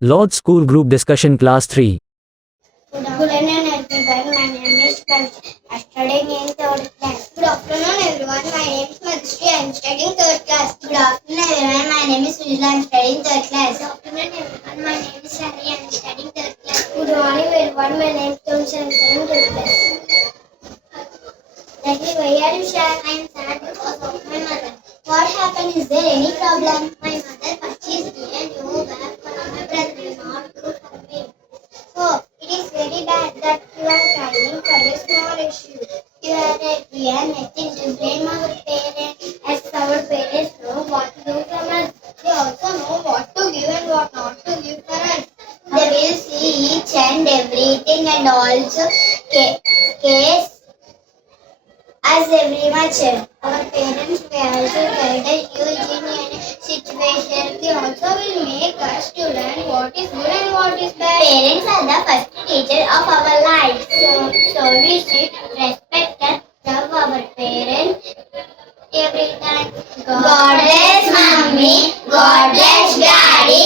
Lord School Group Discussion Class 3. Good afternoon, everyone. My name is Kanch. I'm studying in third class. Good afternoon, everyone. My name is Madhusri. I'm studying third class. Good afternoon, everyone. My name is Sujla. I'm studying third class. Good afternoon, everyone. My name is Sari. I'm studying third class. Good morning, everyone. My name is Tomson. I'm studying third class. Daddy, why are you sad? I'm sad because of my mother. What happened? Is there any problem? My mother purchased me a new bag for my brother, not good for me. Oh, it is very bad that you are crying for a small issue. We are nothing to blame our parents, as our parents know what to do from us. They also know what to give and what not to give for us. They will see each and everything and also case as every much. Our parents will also guide us in any situation. They also will make us to learn what is good and what is bad. Parents are the first teacher of our life. So we should respect and love our parents every time. God bless mommy. God bless daddy.